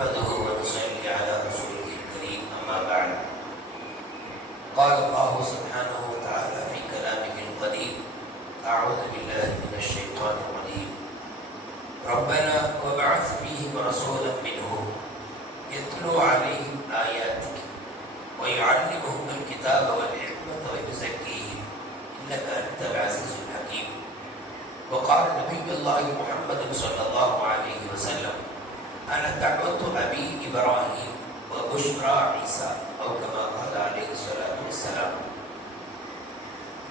نحمده ونصلي على رسوله الكريم أما بعد. قال الله سبحانه وتعالى في كلامه القديم أعوذ بالله من الشيطان الرجيم. ربنا وابعث فيهم رسولا منهم يتلو عليهم آياتك ويعلمهم الكتاب والحكمة ويزكيهم. إنك أنت العزيز الحكيم. وقال نبي الله محمد صلى الله عليه وسلم أنا دعوة أبي إبراهيم وبشرى عيسى أو كما قال عليه الصلاة والسلام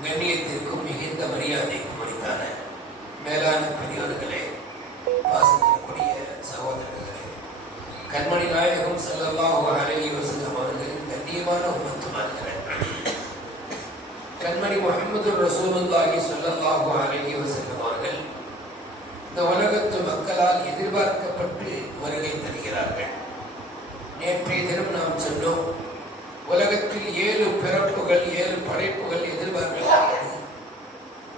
கண்ணியத்திற்கும் மிகுந்த மரியாதைக்கும் உரித்தான மேலான பெரியோர்களே பாசத்திற்குரிய சகோதரர்களே கண்மணி நாயகம் ஸல்லல்லாஹு அலைஹி வஸல்லம் அவர்களின் கண்ணியமான உம்மத்துமார்களே கண்மணி முஹம்மது ரசூலுல்லாஹி ஸல்லல்லாஹு அலைஹி வஸல்லம் அவர்கள் இந்த உலகத்து மக்களால் எதிர்பார்க்கப்பட்டு வருகை தருகிறார்கள். நேற்றைய தினம் நாம் சொன்னோம் உலகத்தில் ஏழு பிறப்புகள் ஏழு படைப்புகள் எதிர்பார்க்கப்படுகிறது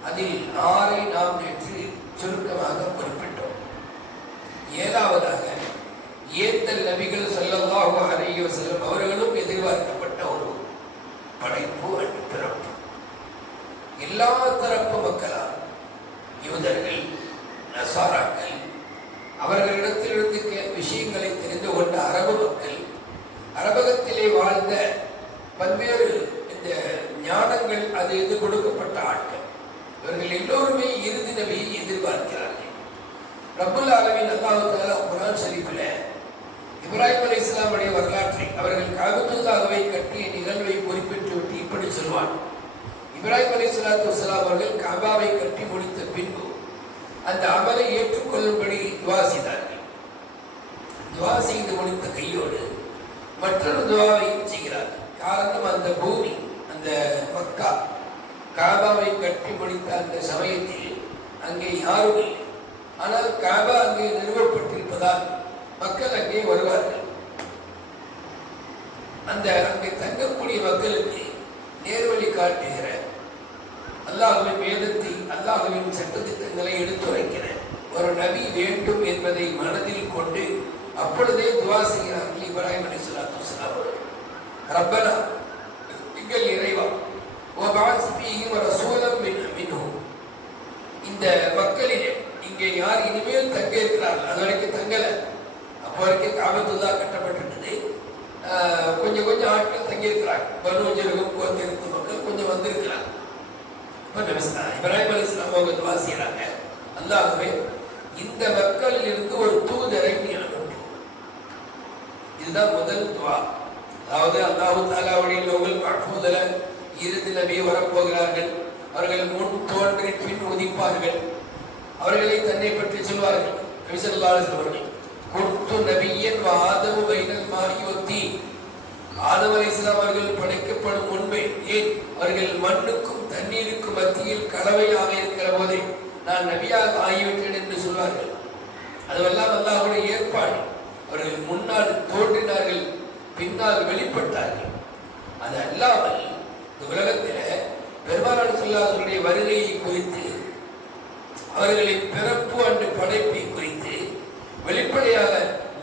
அதில் ஆறை நாம் நேற்று சுருக்கமாக குறிப்பிட்டோம். ஏழாவதாக ஏத்தல் நபிகள் ஸல்லல்லாஹு அறையோ செல்லும் அவர்களும் எதிர்பார்க்கப்பட்ட ஒரு படைப்பு அன்று பிறப்பு எல்லா தரப்பு மக்களால் யூதர்கள் நசாராக்கள் அவர்களிடத்திலிருந்து கே- விஷயங்களை தெரிந்து கொண்ட அரபு மக்கள் அரபகத்திலே வாழ்ந்த பல்வேறு இந்த ஞானங்கள் அது இது கொடுக்கப்பட்ட ஆட்கள். இவர்கள் எல்லோருமே இறுதி நபியை எதிர்பார்க்கிறார்கள். ரபுல் ஆலமின் அல்லாஹ் குரான் ஷரீஃபில் இப்ராஹிம் அலி இஸ்லாமுடைய வரலாற்றை அவர்கள் காபத்துல்லாகவே கட்டிய நிகழ்வை குறிப்பிட்டு விட்டு இப்படி சொல்வான் இப்ராஹிம் அலி சலாத்து வசலாம் அவர்கள் காபாவை கட்டி முடித்த பின்பு அந்த அமலை ஏற்றுக்கொள்ளும்படி துவா செய்தார்கள். துவா செய்து முடித்த கையோடு மற்றொரு துவாவை செய்கிறார்கள். காரணம் அந்த பூமி அந்த மக்கா காபாவை கட்டி முடித்த அந்த சமயத்தில் அங்கே யாரும் இல்லை. ஆனால் காபா அங்கே நிறுவப்பட்டிருப்பதால் மக்கள் அங்கே வருவார்கள். அந்த அங்கே தங்கக்கூடிய மக்களுக்கு நேர்வழி காட்டுகிற அல்லாஹுவின் வேதத்தை அல்லாஹுவின் சட்டத்திட்டங்களை எடுத்துரைக்கிற ஒரு நபி வேண்டும் என்பதை மனதில் கொண்டு அப்பொழுதே துவா செய்கிறார்கள் இப்ராஹிம் அலி சலாத்து அவர்கள். ரப்பனா இங்கே யார் இனிமேல் தங்க இருக்கிறார்கள்? அது வரைக்கும் தங்கல. அப்போ வரைக்கும் காபத்துல்லா கட்டப்பட்டிருந்தது. ஆஹ் கொஞ்சம் கொஞ்சம் ஆட்கள் தங்கியிருக்கிறாங்க பனு ஜெருகம் மக்கள் கொஞ்சம் வந்திருக்கிறாங்க. இப்ப நபி ஸல்லல்லாஹு இப்ராஹிம் அலைஹிஸ்ஸலாம் அவங்க துவா செய்றாங்க. இந்த மக்களில் இருந்து ஒரு தூதரை நீ இதுதான் முதல் துவா. அதாவது அல்லாஹு தாலாவுடைய லோகல் மஹ்ஃபூதுல இறுதி நபி வரப்போகிறார்கள். அவர்கள் முன் தோன்றி பின் உதிப்பார்கள். அவர்களை தன்னை பற்றி சொல்வார்கள். நபி அவர்கள் நபியன் வ ஆதமு பைனல் மாஹி வத்தி அவர்கள் படைக்கப்படும் உண்மை ஏன்? அவர்கள் மண்ணுக்கும் தண்ணீருக்கும் மத்தியில் கலவையாக இருக்கிற போதே நான் நபியாக ஆகிவிட்டேன் என்று சொல்வார்கள். அதுவெல்லாம் அல்லாஹ்வுடைய ஏற்பாடு. அவர்கள் முன்னால் தோன்றினார்கள் பின்னால் வெளிப்பட்டார்கள். அது அல்லாமல் இந்த உலகத்தில் பெருமாள் சொல்லாதவருடைய வருகையை குறித்து அவர்களின் பிறப்பு அன்று படைப்பை குறித்து வெளிப்படையாக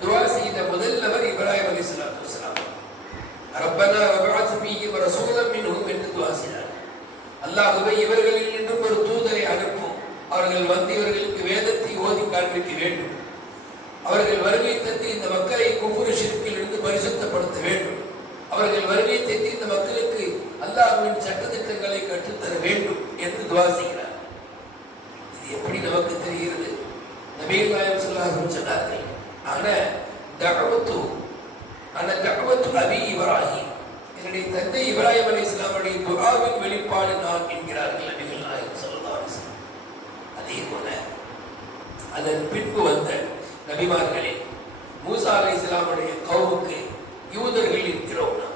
துவா செய்த முதல் நபர் இப்ராஹிம் அலி சலாத்து வசலாம் ரப்பனா வபஅத் ஃபீஹிம் ரசூலன் மின்ஹும் என்று துவா செய்தார். அல்லாஹ்வே இவர்களில் இன்னும் ஒரு தூதரை அனுப்பும். அவர்கள் வந்து இவர்களுக்கு வேதத்தை ஓதி காண்பிக்க வேண்டும். அவர்கள் வருகை தந்து இந்த மக்களை குஃபுரு ஷிர்கில் இருந்து பரிசுத்தப்படுத்த வேண்டும். அவர்கள் வருகை தந்து இந்த மக்களுக்கு அல்லாஹ்வின் சட்டத்திட்டங்களை கற்றுத்தர வேண்டும் என்று துவா செய்கிறார் இது எப்படி நமக்கு தெரிகிறது நபீல் நாயம் சொல்லாஹும் சொன்னார்கள் ஆன தகவத்து ஆன தகவத்து அபி இப்ராஹிம் என்னுடைய தந்தை இப்ராஹிம் அலி இஸ்லாமுடைய துராவின் வெளிப்பாடு நான் என்கிறார்கள் நபிகள் நாயகம் சொல்லலாம் அதே போல அதன் பின்பு வந்த நபிமார்களே மூசா அலி இஸ்லாமுடைய கவுமுக்கு யூதர்கள் இருக்கிறோம் நாம்.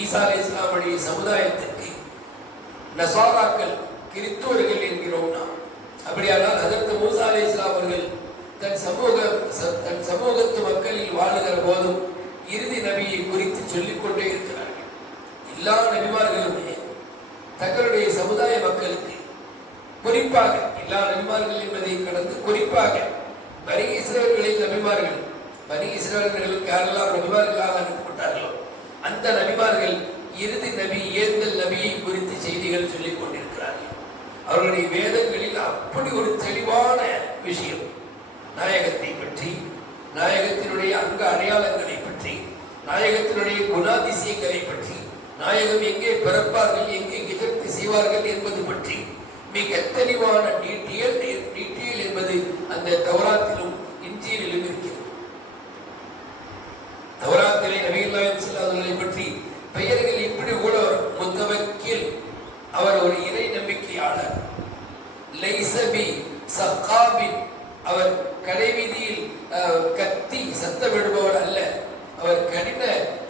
ஈசா அலி இஸ்லாமுடைய சமுதாயத்திற்கு நசாராக்கள் கிறிஸ்துவர்கள் என்கிறோம் நாம் அப்படியானால் அதற்கு மூசா அலி இஸ்லாம் அவர்கள் தன் சமூக ச- தன் சமூகத்து மக்களில் வாழுகிற போதும் இறுதி நபியை குறித்து சொல்லிக்கொண்டே இருக்கிறார்கள். எல்லா நபிமார்களுமே தங்களுடைய சமுதாய மக்களுக்கு குறிப்பாக எல்லா நபிமார்கள் என்பதை கடந்து குறிப்பாக பரி இஸ்ரேல்களின் நபிமார்கள் பனி இஸ்ரவேலர்களுக்கு யாரெல்லாம் நபிமார்களாக அனுப்பப்பட்டார்களோ அந்த நபிமார்கள் இறுதி நபி ஏந்தல் நபியை குறித்து செய்திகள் சொல்லிக் கொண்டிருக்கிறார்கள். அவர்களுடைய வேதங்களில் அப்படி ஒரு தெளிவான விஷயம் நாயகத்தை பற்றி நாயகத்தினுடைய அங்க அடையாளங்களை பற்றி நாயகத்தினுடைய குணாதிசயங்களை பற்றி நாயகம் எங்கே பிறப்பார்கள் எங்கே எதிர்த்து செய்வார்கள் என்பது பற்றி மிக தெளிவான டீட்டெயில் டீட்டெயில் என்பது அந்த தௌராத்திலும் இஞ்சியிலும் இருக்கிறது. தவராத்திலே நபிகள்லாயம் செல்லாதவர்களை பற்றி பெயர்கள் இப்படி கூட முத்தவக்கில் அவர் ஒரு இறை நம்பிக்கையாளர். லைசபி சக்காபின் அவர் கடைவீதியில் அஹ், கத்தி சத்தமிடுபவர் அல்ல. அவர் கடின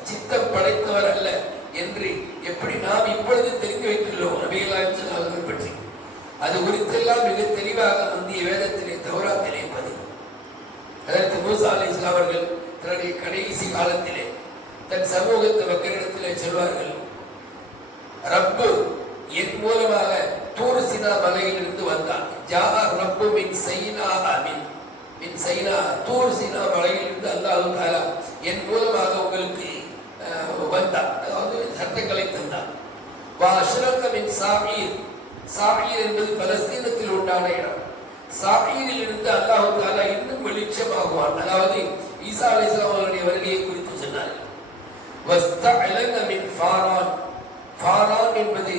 சித்தம் படைத்தவர் அல்ல என்று எப்படி நாம் இப்பொழுது தெரிந்து வைத்துள்ளோம்? நபிகளாயம் அவர்கள் பற்றி. அது குறித்தெல்லாம் மிக தெளிவாக முந்தைய வேதத்திலே தௌராத்திலே பதிவு. அதற்கு மூசா அலி இஸ்லாம் அவர்கள் தன்னுடைய கடைசி காலத்திலே தன் சமூகத்து மக்களிடத்திலே சொல்வார்கள் ரப்பு என் மூலமாக சினா மலையிலிருந்து வந்தான் ஜா ரப்பு மின் சைனா அமின். மின் சைனா தூர் சீனா மலையிலிருந்து அல்லாஹு தாலா என் மூலமாக உங்களுக்கு அஹ், வந்தான் அதாவது சட்டங்களை தந்தான் வா அஷ்ரக மின் சாமீர். சாமீர் என்பது பலஸ்தீனத்தில் உண்டான இடம். சாமீரில் இருந்து அல்லாஹு தாலா இன்னும் வெளிச்சமாகுவான். அதாவது ஈசா அலிஸ்லாம் அவருடைய வருகையை குறித்து சொன்னார்கள். வஸ்தஅலன மின் ஃபாரான். ஃபாரான் என்பது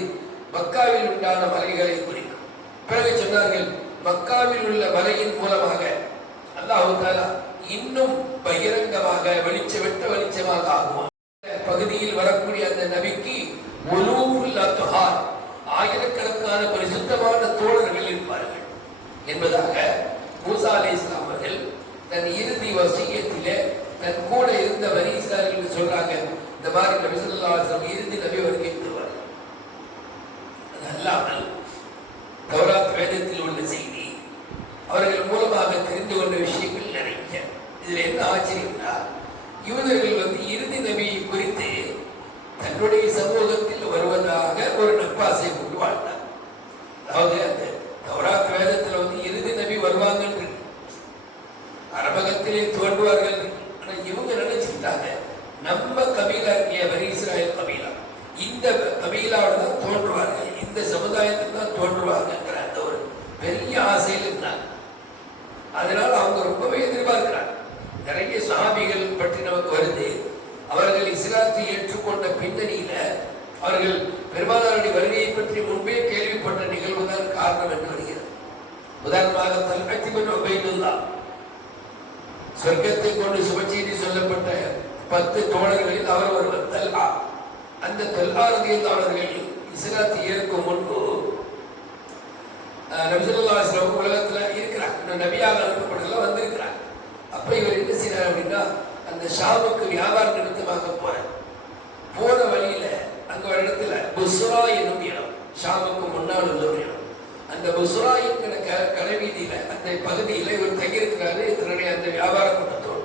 மக்காவில் உண்டான மலைகளை குறிக்கும். பிறகு சொன்னார்கள் மக்காவில் உள்ள மலையின் மூலமாக அல்லாஹு தாலா இன்னும் பகிரங்கமாக வெளிச்ச வெட்ட வெளிச்சமாக ஆகுவான். பகுதியில் வரக்கூடிய அந்த நபிக்கு உலூஃபுல் அத்ஹார் ஆயிரக்கணக்கான பரிசுத்தமான தோழர்கள் இருப்பார்கள். என்பதாக மூசா அலி இஸ்லாம் அவர்கள் தன் இறுதி வசியத்திலே தன் கூட இருந்த வரிசார்கள் சொல்றாங்க. இந்த மாதிரி நபி இறுதி நபி வருகை தருவார் அது அல்லாமல் தௌராத் வேதத்தில் உள்ள செய்தி அவர்கள் மூலமாக தெரிந்து கொண்ட விஷயங்கள் நிறைய இதுல என்ன ஆச்சரியம்னா யூதர்கள் வந்து இறுதி நபியை குறித்து தன்னுடைய சமூகத்தில் வருவதாக ஒரு நப்பாசை கொண்டு வாழ்ந்தார் அதாவது அந்த தௌராத் வேதத்துல வந்து இறுதி நபி வருவாங்கன்னு இருக்கு. அரபகத்திலே தோன்றுவார்கள் இருக்கு. ஆனா இவங்க நினைச்சுக்கிட்டாங்க நம்ம கபீலா இல்லையா பனி இஸ்ராயல் கபீலா இந்த கபீலாவோட தான் தோன்றுவார்கள் இந்த சமுதாயத்தில் தான் தோன்றுவாங்கங்கிற அந்த ஒரு பெரிய ஆசையில் இருந்தாங்க அதனால அவங்க ரொம்பவே எதிர்பார்க்கிறாங்க நிறைய சஹாபிகள் பற்றி நமக்கு வருது அவர்கள் இஸ்லாத்தை ஏற்றுக்கொண்ட பின்னணியில அவர்கள் பெருமானாருடைய வருகையை பற்றி முன்பே கேள்விப்பட்ட நிகழ்வுதான் காரணம் என்று வருகிறது. உதாரணமாக தல்கத்திபன் உபைதுல்லா சொர்க்கத்தை கொண்டு சுபச்செய்தி சொல்லப்பட்ட பத்து தோழர்களில் அவர் ஒருவர் தல்ஹா. அந்த தல்ஹா ரதியல்லாஹு அவர்கள் இஸ்லாத்தை ஏற்கும் முன்பு அஹ், நபி ஸல்லல்லாஹு நபியாக அனுப்பப்படல வந்து அப்ப இவர் என்ன செய்யறார் அப்படின்னா அந்த ஷாமுக்கு வியாபார நிமித்தமாக போறார் போற வழியில அங்க ஒரு இடத்துல புஸ்ரா என்னும் இடம் ஷாமுக்கு முன்னால் உள்ள ஒரு இடம் அந்த புஸ்ரா என்கிற க கடைவீதியில அந்த பகுதியில இவர் தங்கியிருக்கிறாரு தன்னுடைய அந்த வியாபார கூட்டத்தோடு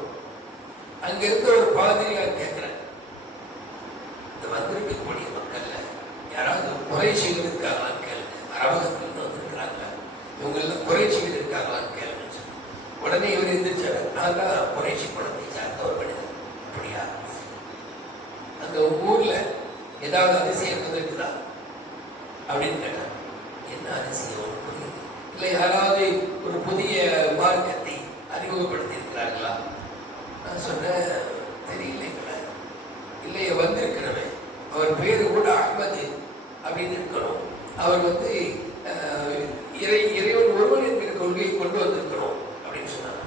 அங்க இருந்த ஒரு பாதிரியார் கேட்கிறார் இந்த வந்திருக்கக்கூடிய மக்கள்ல யாராவது குறை செய்வது இருக்காங்களான்னு கேளுங்க அரபகத்துல இருந்து வந்திருக்கிறாங்க இவங்க எல்லாம் குறை செய்வது இருக்காங்களான்னு கேளுங்க சொன்னார். உடனே இவர் அதெல்லாம் புரட்சி தான் குறைச்சி சார்ந்த ஒரு மனிதன். அப்படியா? அந்த ஊர்ல ஏதாவது அதிசயம் இருக்குதா அப்படின்னு கேட்டார் என்ன அதிசயம்? உனக்கு புரியுது இல்லை யாராவது ஒரு புதிய மார்க்கத்தை அறிமுகப்படுத்தி இருக்கிறார்களா நான் சொன்னேன் தெரியல இல்லையே வந்திருக்கிறவன். அவர் பேரு கூட அகமது அப்படின்னு இருக்கணும். அவர் வந்து இறை இறைவன் ஒருவன் என்கிற கொள்கையை கொண்டு வந்திருக்கணும் அப்படின்னு சொன்னாங்க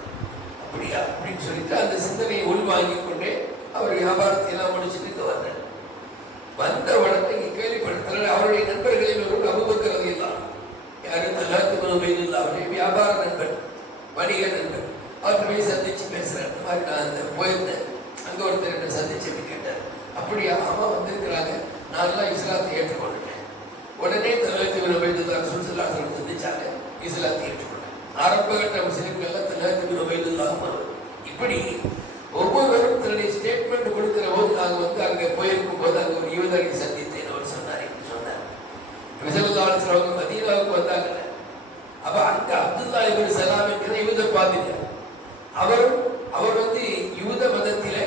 அப்படியா அப்படின்னு சொல்லிட்டு அந்த சிந்தனையை உள்வாங்கிக் கொண்டே அவர் வியாபாரத்தை எல்லாம் முடிச்சுட்டு வந்தார். வந்த உடனே இங்கே கேள்விப்படுத்தல அவருடைய நண்பர்களில் ஒரு அபுபக்கர் எல்லாம் யாரும் தலாத்து மனோபையில் அவருடைய வியாபார நண்பர் வணிக நண்பர். அவர் போய் சந்திச்சு பேசுகிறார் இந்த மாதிரி நான் அந்த போயிருந்தேன். அங்கே ஒருத்தர் என்ன சந்திச்சுட்டு கேட்டார். அப்படியா? அம்மா வந்திருக்கிறாங்க. நான்லாம் இஸ்லாத்தை ஏற்றுக்கொண்டுட்டேன். உடனே தலாத்து மனோபையில் சுற்றுலாசலம் சந்திச்சாங்க இஸ்லாத்தை ஏற்றுக்கொண்டேன். ஆரம்பகட்ட முஸ்லிம்கள்லாம் தலாத்து வரும் இப்படி ஒவ்வொருவரும் தன்னுடைய ஸ்டேட்மெண்ட் கொடுக்கிற போது நாங்கள் வந்து அங்கே போயிருக்கும் போது அங்கே ஒரு யூதரை சந்தித்தேன். அவர் சொன்னார் என்று சொன்னார். விசலதாசர் அவங்க மதீனாவுக்கு வந்தாங்கல்ல அப்ப அங்க அப்துல்லா இவர் சலாம் என்கிற யூத பாதிரியார் அவரும் அவர் வந்து யூத மதத்தில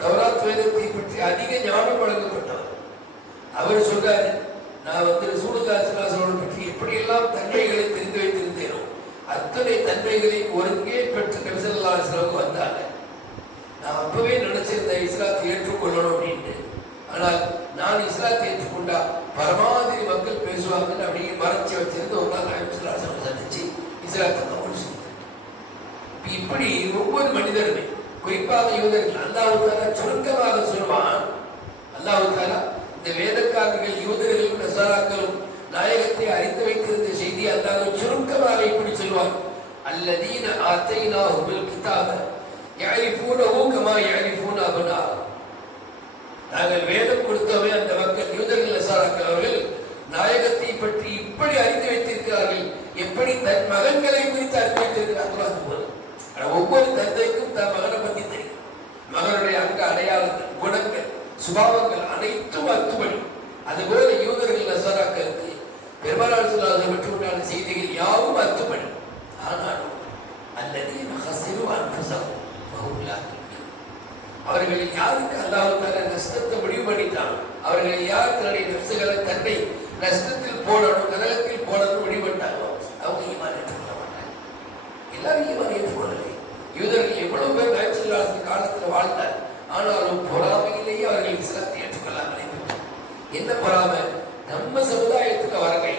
தௌராத் வேதத்தை பற்றி அதிக ஞானம் வழங்கப்பட்டவர். அவர் சொல்றாரு நான் வந்து சூடுதாசிராசனோடு பற்றி எப்படியெல்லாம் தன்மைகளை தெரிந்து வைத்திருந்தேனோ அத்தனை தன்மைகளை ஒருங்கே பெற்று கபிசல்லாசிரவுக்கு வந்தார் ஏற்றுக்கொள்ளணும் அப்படின்ட்டு. ஆனால் நான் இஸ்லாத்தை ஏற்றுக்கொண்டா பரமாதிரி மக்கள் பேசுவாங்கன்னு அப்படியே மறைச்சி வச்சிருந்து ஒரு நாள் நாயம் சந்திச்சு இஸ்லாத்தை கபூல் செய்தார் இப்படி ஒவ்வொரு மனிதருமே குறிப்பாக யூதர்கள் அல்லாஹு தாலா சுருக்கமாக சொல்வான் அல்லாஹு தாலா இந்த வேதக்காரர்கள் யூதர்களும் நசாராக்களும் நாயகத்தை அறிந்து வைத்திருந்த செய்தி அல்லாஹ் சுருக்கமாக இப்படி சொல்வான் அல்லதீன ஆத்தைனா உங்கள் கிதாப யாரிஃபூனஹு கமா யாரிஃபூன அபனாஹு நாங்கள் வேதம் கொடுத்தவை அந்த மக்கள் யூதர்கள் நசாராக்கள் அவர்கள் நாயகத்தை பற்றி இப்படி அறிந்து வைத்திருக்கிறார்கள் எப்படி தன் மகன்களை குறித்து அறிந்து வைத்திருக்கிறார்களோ அது போல. ஒவ்வொரு தந்தைக்கும் தன் மகனை பற்றி தெரியும். மகனுடைய அங்க அடையாளங்கள் குணங்கள் சுபாவங்கள் அனைத்தும் அத்துபடி அதுபோல யூதர்கள் நசாராக்களுக்கு பெருமாள் சொல்லாத பெற்றுண்டான செய்திகள் யாவும் அத்துபடி ஆனாலும் அல்லது ஹசிரு அன்புசம் அவர்களில் யாருக்கு அல்லாஹ் தர நஷ்டத்தை முடிவு பண்ணிட்டான் அவர்களில் யார் தன்னுடைய நப்சுகளை தன்னை நஷ்டத்தில் போடணும் நரகத்தில் போடணும் முடிவு பண்ணிட்டாங்களோ அவங்க ஈமான் ஏற்றுக்கொள்ள மாட்டாங்க எல்லாரும் ஈமான் ஏற்றுக்கொள்ளலை யூதர்கள் எவ்வளவு பேர் நயசுல்லாத காலத்தில் வாழ்ந்தார் ஆனாலும் பொறாமையிலேயே அவர்கள் இஸ்லாத்தை ஏற்றுக்கொள்ளாமலே போயிட்டார். என்ன பொறாமை? நம்ம சமுதாயத்துக்கு வரலை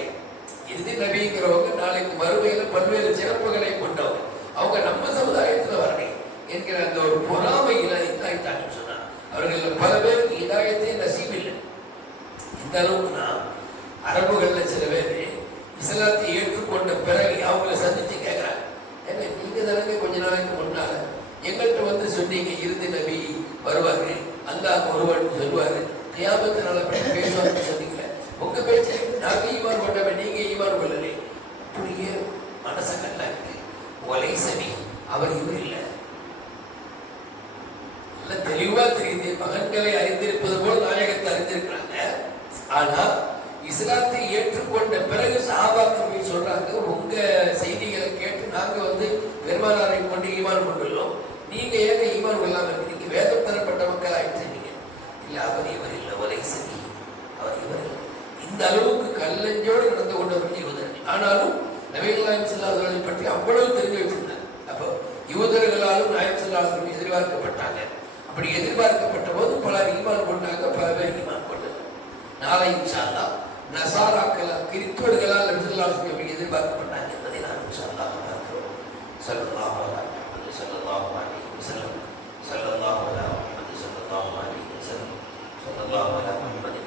இறுதி நபிங்கிறவங்க நாளைக்கு மறுமையில பல்வேறு சிறப்புகளை கொண்டவங்க. அவங்க நம்ம சமுதாயத்துல வரலை என்கிற அந்த ஒரு பொறாமையில இதாயிட்டாங்கன்னு சொன்னார் அவர்கள் பல பேருக்கு இதாயத்தே நசீப் இல்லை இந்த அளவுக்குனா அரபுகள்ல சில பேர் இஸ்லாத்தை ஏற்றுக்கொண்ட பிறகு அவங்கள சந்திச்சு கேட்கிறாங்க ஏன்னா நீங்க தானே கொஞ்ச நாளைக்கு முன்னால எங்கள்கிட்ட வந்து சொன்னீங்க இறுதி நபி வருவாரு அல்லாஹ் ஒருவன் சொல்லுவாரு தியாபத்தினால பேசுவாருன்னு சந்திக்கல உங்க பேச்சு நாங்க ஈமான் கொண்டவன் நீங்க ஈமான் கொள்ளலே. புரிய மனச நல்லா இருக்கு. ஒலை சனி அவர் இவர் இல்லை. தெளிவா தெரியுது. மகன்களை அறிந்திருப்பது போல நாயகத்தை அறிந்திருக்கிறாங்க. ஆனா இஸ்லாத்தை ஏற்றுக்கொண்ட பிறகு சஹாபாக்கள் சொல்றாங்க. உங்க செய்திகளை கேட்டு நாங்க வந்து பெருமானாரை கொண்டு ஈமான் கொண்டுள்ளோம். நீங்க ஏன் ஈமான் கொள்ளாம இருக்கீங்க? வேதம் தரப்பட்ட மக்கள் ஆயிடுச்சு இல்லை அவர் இவர் இல்லை ஒரே சரி அவர் இவர் இந்த அளவுக்கு கல்லஞ்சோடு நடந்து கொண்டவர்கள் யூதர்கள் ஆனாலும் நவீன செல்லாதவர்களை பற்றி அவ்வளவு தெரிஞ்சு வச்சிருந்தார் அப்போ யூதர்களாலும் நாயம் செல்லாதவர்கள் எதிர்பார்க்கப்பட்டாங்க. அப்படி எதிர்பார்க்கப்பட்ட போது பலர் ஈமான் கொண்டாங்க பல பேர் ஈமான் கொண்டாங்க நாளை இன்ஷால்லா நசாராக்களா கிறிஸ்துவர்களால் நபிசல்லாசன் எதிர்பார்க்கப்பட்டாங்க என்பதை நான் சொல்லலாம் பார்க்கிறோம். சொல்லலாம் சொல்லலாம் சொல்லலாம் ஸல்லல்லாஹு அலைஹி صلى الله على محمد